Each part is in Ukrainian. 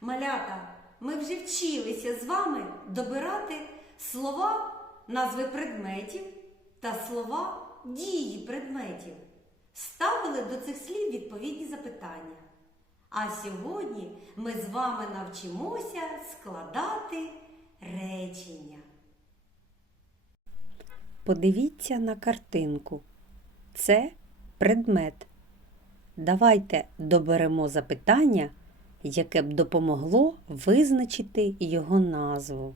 Малята, ми вже вчилися з вами добирати слова, назви предметів та слова дії предметів. Ставили до цих слів відповідні запитання. А сьогодні ми з вами навчимося складати речення. Подивіться на картинку. Це предмет. Давайте доберемо запитання, яке б допомогло визначити його назву.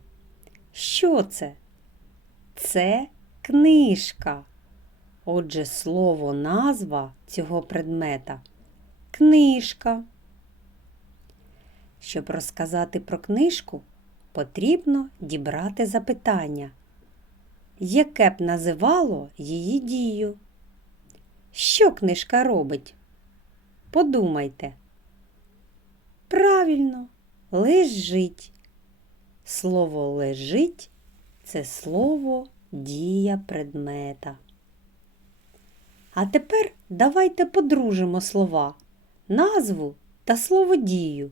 Що це? Це книжка. Отже, слово назва цього предмета книжка. Щоб розказати про книжку, потрібно дібрати запитання яке б називало її дію. Що книжка робить? Подумайте. Правильно, лежить. Слово лежить це слово дія предмета. А тепер давайте подружимо слова, назву та слово дію.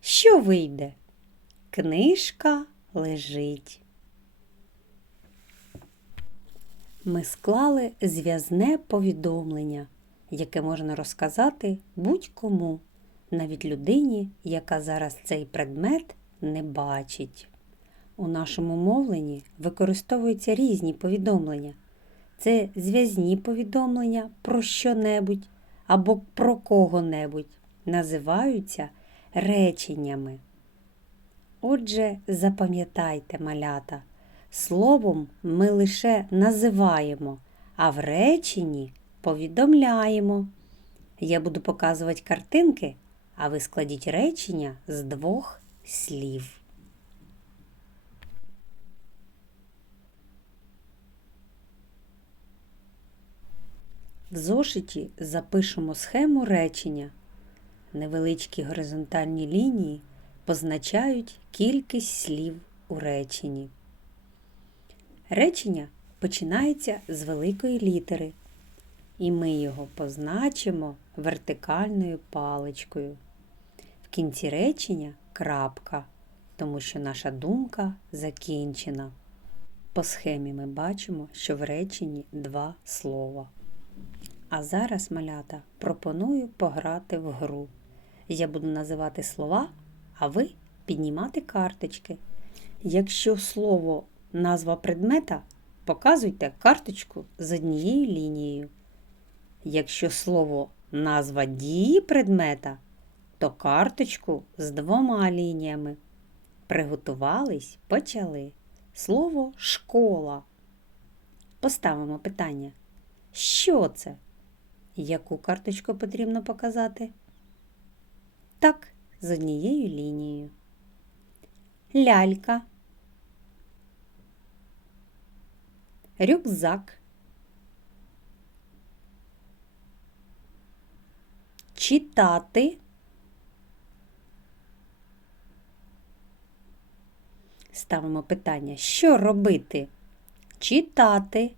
Що вийде? Книжка лежить. Ми склали зв'язне повідомлення, яке можна розказати будь-кому, навіть людині, яка зараз цей предмет не бачить. У нашому мовленні використовуються різні повідомлення. Це зв'язні повідомлення про що-небудь або про кого-небудь, називаються реченнями. Отже, запам'ятайте, малята, Словом ми лише називаємо, а в реченні повідомляємо. Я буду показувати картинки, а ви складіть речення з двох слів. В зошиті запишемо схему речення. Невеличкі горизонтальні лінії позначають кількість слів у реченні. Речення починається з великої літери, і ми його позначимо вертикальною паличкою. Кінці речення крапка, тому що наша думка закінчена. По схемі ми бачимо, що в реченні два слова. А зараз, малята, пропоную пограти в гру. Я буду називати слова, а ви піднімати карточки. Якщо слово назва предмета, показуйте карточку з однією лінією. Якщо слово назва дії предмета, то карточку з двома лініями. Приготувались, почали. Слово школа. Поставимо питання. Що це? Яку карточку потрібно показати? Так, з однією лінією. Лялька. рюкзак, читати, ставимо питання, що робити? Читати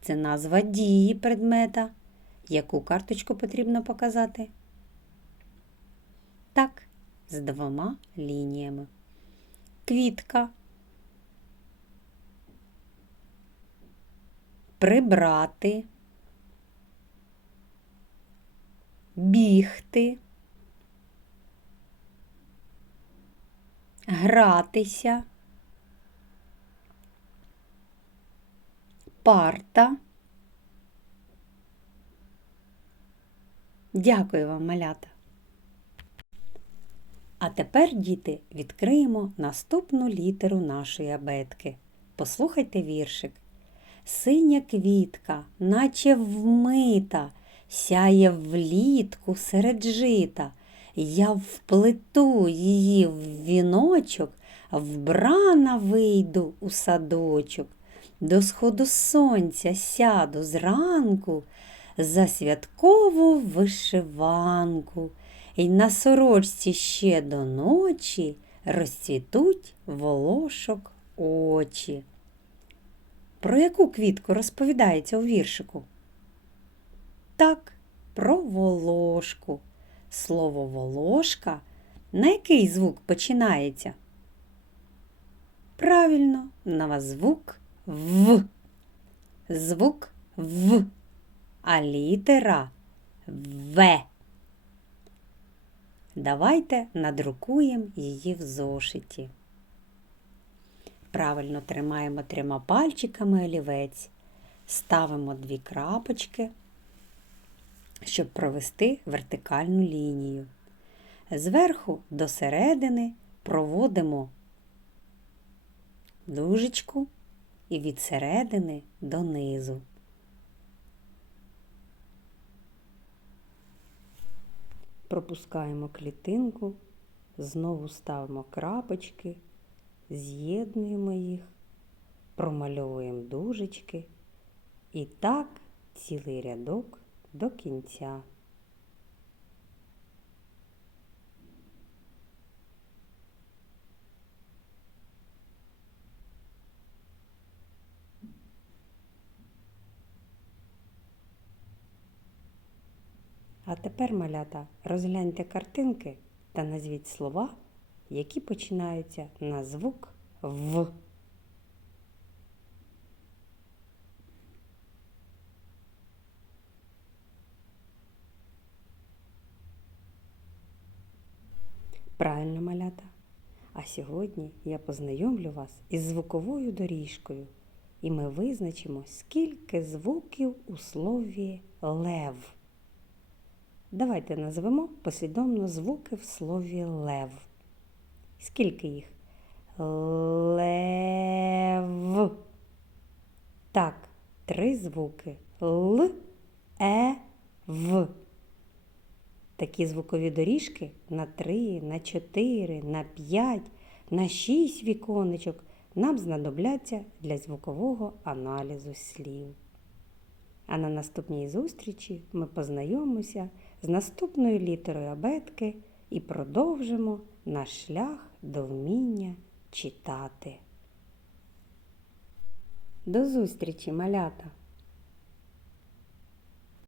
це назва дії предмета. Яку карточку потрібно показати? Так, з двома лініями. Квітка. прибрати, бігти, гратися, парта. Дякую вам, малята. А тепер, діти, відкриємо наступну літеру нашої абетки. Послухайте віршик. Синя квітка, наче вмита, сяє влітку серед жита. Я вплету її в віночок, вбрана вийду у садочок. До сходу сонця сяду зранку за святкову вишиванку, І на сорочці ще до ночі розцвітуть волошок очі. Про яку квітку розповідається у віршику? Так, про волошку. Слово волошка На який звук починається? Правильно, на звук В. Звук В. А літера В. Давайте надрукуємо її в зошиті. Правильно тримаємо трьома пальчиками олівець. Ставимо дві крапочки, щоб провести вертикальну лінію. Зверху до середини проводимо дужечку і від середини до низу. Пропускаємо клітинку, знову ставимо крапочки, з'єднуємо їх, промальовуємо дужечки і так цілий рядок до кінця. А тепер, малята, розгляньте картинки та назвіть слова, які починаються на звук В. Правильно, малята. А сьогодні я познайомлю вас із звуковою доріжкою, і ми визначимо, скільки звуків у слові лев. Давайте назвемо послідовно звуки в слові лев. Скільки їх? Лев. Так, три звуки. Л, е, в. Такі звукові доріжки на 3, на 4, на 5, на 6 віконечок нам знадобляться для звукового аналізу слів. А на наступній зустрічі ми познайомимося з наступною літерою абетки і продовжимо наш шлях до вміння читати. До зустрічі, малята!